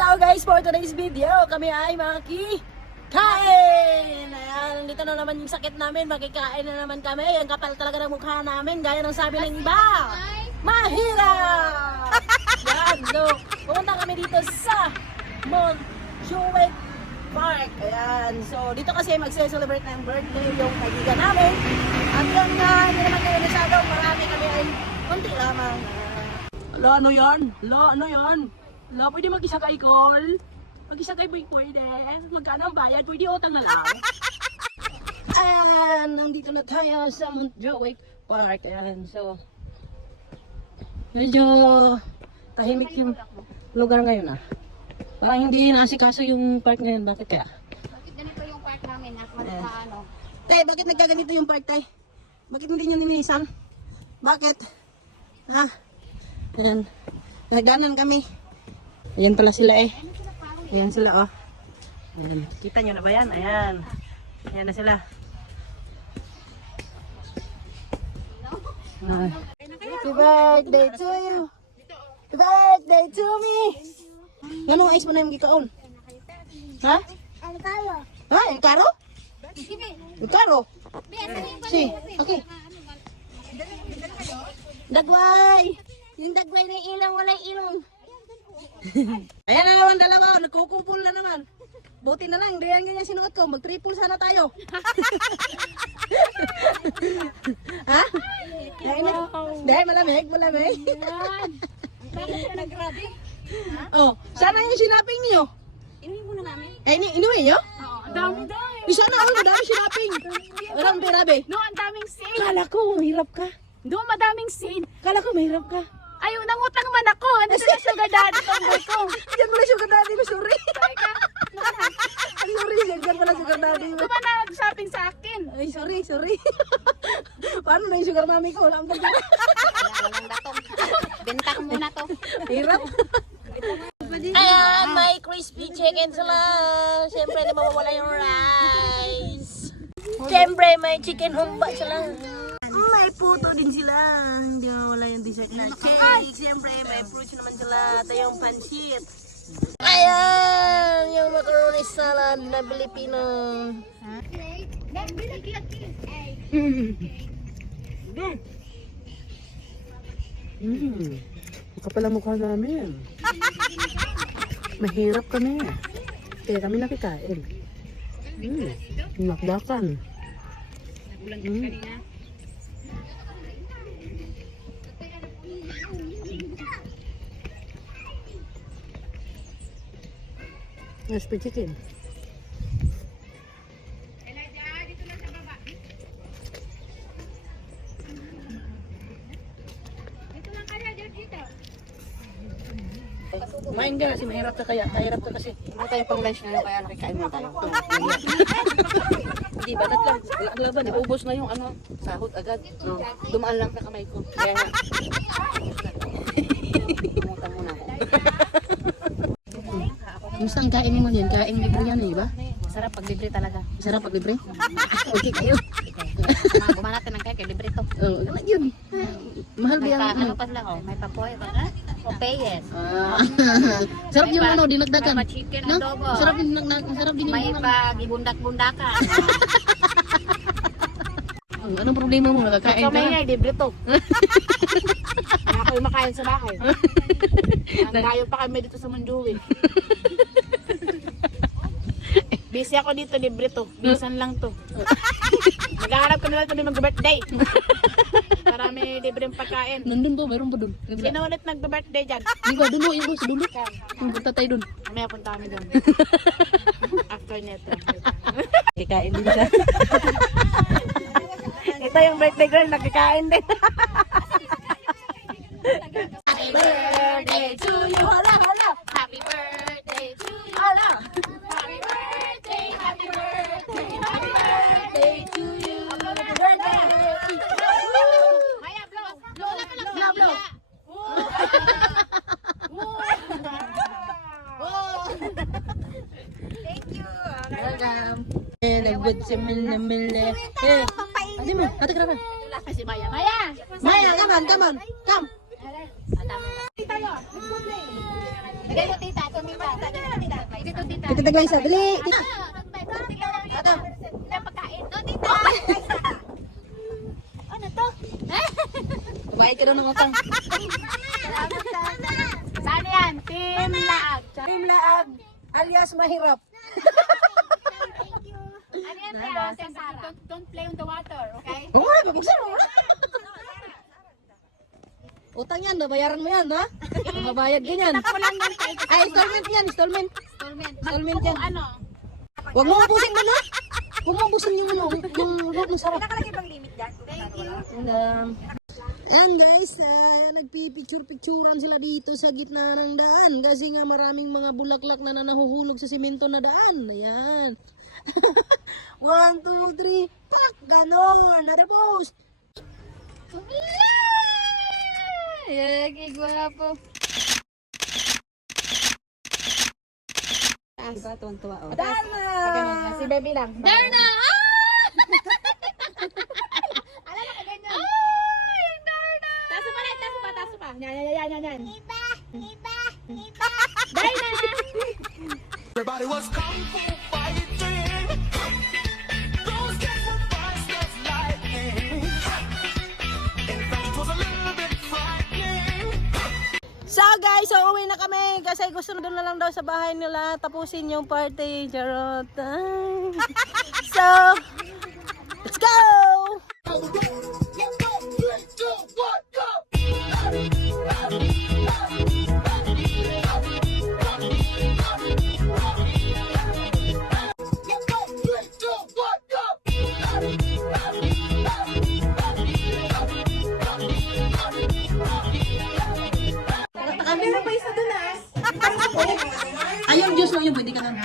So guys, for today's video, kami ay makikain! Ayan, dito na naman yung sakit namin, makikain na naman kami. Ang kapal talaga ng mukha namin, gaya ng sabi ng iba. Mahirap! Yan, so, pumunta kami dito sa Montjuic Park. Ayan, so dito kasi magse-celebrate ng birthday yung kaibigan namin. At yun nga, hindi naman kayo masyadong marami kami ay konti lamang. Lo, ano yan? Lo, ano yan? Lo, pwede mag-isakay, Col? Mag-isakay, pwede. Magkano ang bayad? Pwede utang na lang. Ayan, nandito na tayo sa Montjuic Park. Ayan, so medyo tahimik yung lugar ngayon ah. Parang hindi nasikaso yung park ngayon. Bakit kaya? Bakit ganito yung park namin? Ano? Tay, bakit nagkaganito yung park, Tay? Bakit hindi nyo nilinisan? Bakit? Ha? Ayan. Nagdanan kami. Ayan pala sila eh. Ayan sila oh. Ayan. Kita nyo na ba yan? Ayan. Ayan na sila. Happy birthday to you. Happy birthday to me. Ganong ice mo na yung gikaon? Ha? Ano tayo? Ha? El Caro? El Caro? Si, okay. Dagway! Yung dagway na ilong, wala ilong. Ayan na naman, dalawa. Nagkukumpul na naman. Buti na lang, diyan ganyan sinuot ko. Mag-triple sana tayo. Ha? Dahil malamig, malamig. Bakit ka nag-grabe? Oh, sana yung sinaping niyo. Inuwi muna namin? Eh, inuwi niyo? Oo, ang dami. Isa na ako, madaming sinaping. Walang birabe. No, ang daming sin. Kala ko, mahirap ka. No, madaming sin. Kala ko, mahirap ka. Ayaw, nangutang man ako. Ano sa sugar daddy tomboy ko? Yan pala sugar daddy mo, sorry. Sorry ka? Ay, sorry, yan pala sugar daddy mo. Ito ba na nag-shopping sa akin? Ay, sorry. Paano na yung sugar mami ko? Wala ang pagkakas. Walang datong. Benta ko muna to. Hirap. Ayan, may crispy chicken sila. Siyempre, di mawawala yung rice. Siyempre, may chicken humba sila. May puto din sila. Hindi mawawala yung dessert na cake. Siyempre, may fruits naman sila. Ito yung pancit. Ayan, yung macaroni salad na Pilipino. Kapal ang mukha namin. Mahirap kami. Kaya kami nakikain. Nakdakan. Crispy chicken. Kumain ka kasi mahirap ka kaya. Mahirap ka kasi. Hindi tayo pang lunch ngayon kaya nakikain mo tayo. Hindi ba? Wala ang laban. Naubos na yung sahod agad. Dumaan lang sa kamay ko. Kaya nga. Pumunta muna ako. Kung saan kain mo yan? Kain libre yan eh, ba? Sarap pag libre talaga. Sarap pag libre? Okay kayo. Gumawa natin ng kaya libre to. Oo, yun. Mahal ba May yan? pa, ano pa lang may papoy. Popeyes. Sarap yung ano, dinagdagan. May pa-chicken No? adobo. Sarap din sarap din May yung pag-ibundak-bundakan. Anong problema mo? Nakakain ka Kamay na? nga, libre to. Kaya ako yung makain sa bahay. Ang layo pa kami dito sa Montjuic. Busy ako dito, libre to. Bisan lang to. Naghaharap kami lang kami mag-birthday. Para may libreng pagkain. Nandun to, meron pa dun. Sino ulit nag-birthday dyan? Di ba, dulo, yung sa dulo. Punta tayo dun. Mamaya punta kami doon. After neto. Kikain din siya. Ito yung birthday girl, nagkakain din. Happy birthday to you. Hala, hala. Happy birthday to you. Hala. Happy birthday, happy birthday, Happy birthday to you. Happy birthday. Maya, blow. Blow lang ka lang. Blow, blow. Thank you. Welcome. Nagod si Mille. Eh, ate mo, ate ka naman. Wala kasi Maya. Maya! Maya, come on. Come. Tayo. Bigay mo tita, tumita. Kita taglay isa. Dali. Ato. Pagkain. Tita. Ano to? Tubayad ka daw ng utang. Saan yan? Team Laag. Team Laag alias mahirap. Ano yan? Don't play on the water, okay? Oo, babuksan mo. Utang yan, bayaran mo yan, ha? Mabayad ganyan. Walang yan tayo. Ay, installment yan, installment. Installment yan. Ano? Huwag mo ubusin mo, no? Huwag mo ubusin yung root ng sarap. Nakalagay bang limit dyan? Thank you. Ayan guys, nagpipicture-picturean sila dito sa gitna ng daan kasi nga maraming mga bulaklak na nahuhulog sa simento na daan. Ayan. 1, 2, 3, pak! Ganon! Naribos! Yagi, wala po. Diba, tuwan-tuwa, oh. Dana! Si baby lang. Darna! Taso pa rin, taso pa. Yan. Everybody was kung fu fighting. Those kids were fast as lightning. In fact, it was a little bit frightening. So guys, so uwi na kami kasi gusto na doon na lang daw sa bahay nila tapusin yung party. Charot. Ay. So, let's go! Ayun, Diyos lang yung pwede ka nun.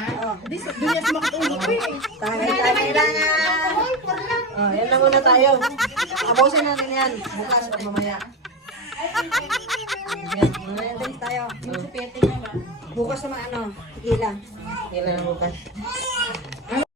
Tagay lang. Oh, yan lang muna tayo. Abusin natin yan. Bukas pag mamaya. Yan, dali tayo. Bukas naman ano, ilan. Ilan bukas.